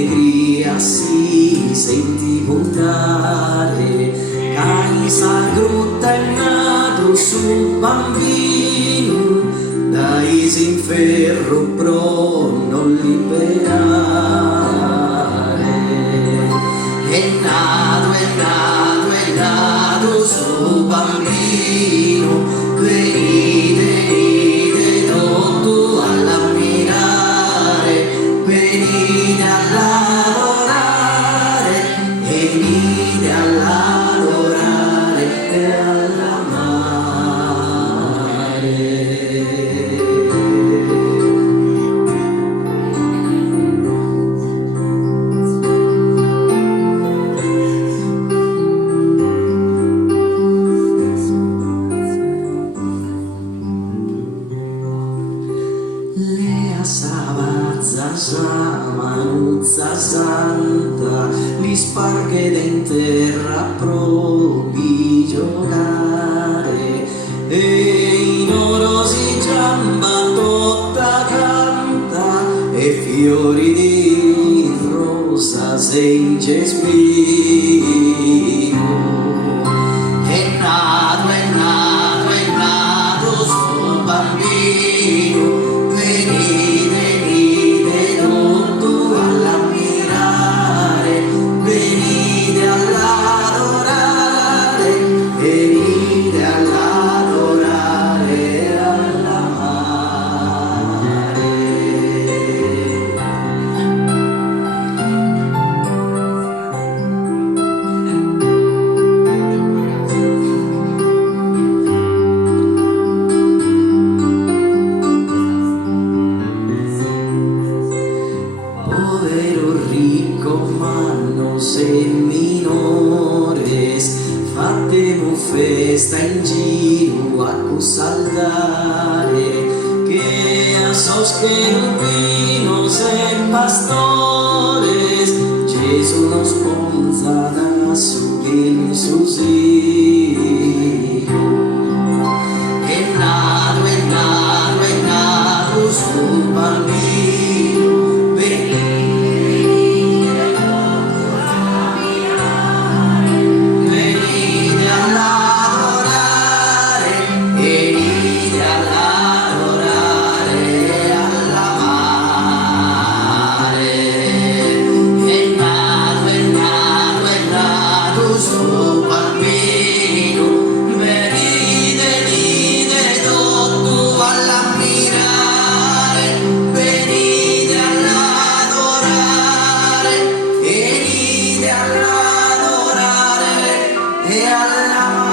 allegria si senti puntare, Caisa grutta è nato su bambino, dai sin ferro pro non liberare. È nato su bambino, venite tutto all'ammirare, venite a lavorare, venite a lavorare e all'amare. Lea savazza manuzza santa, li sparghe in terra probi giocare, e in oro si giamba tutta canta, e fiori di rosa senge spino. È nato suo bambino, venite tutto all'ammirare, venite all'adorare, venite all'adorare e all'amare. Povero ricco manno se minores, fattemo festa in giro a cusaldare, che a sos querubines e pastores Gesù nos ponzana su in su sio. È nato su bambino, venite all'adorare, venite all'adorare e all'amare. È nato suo bambino, venite tutto all'ammirare, venite all'adorare, venite all'adorare e all'amare.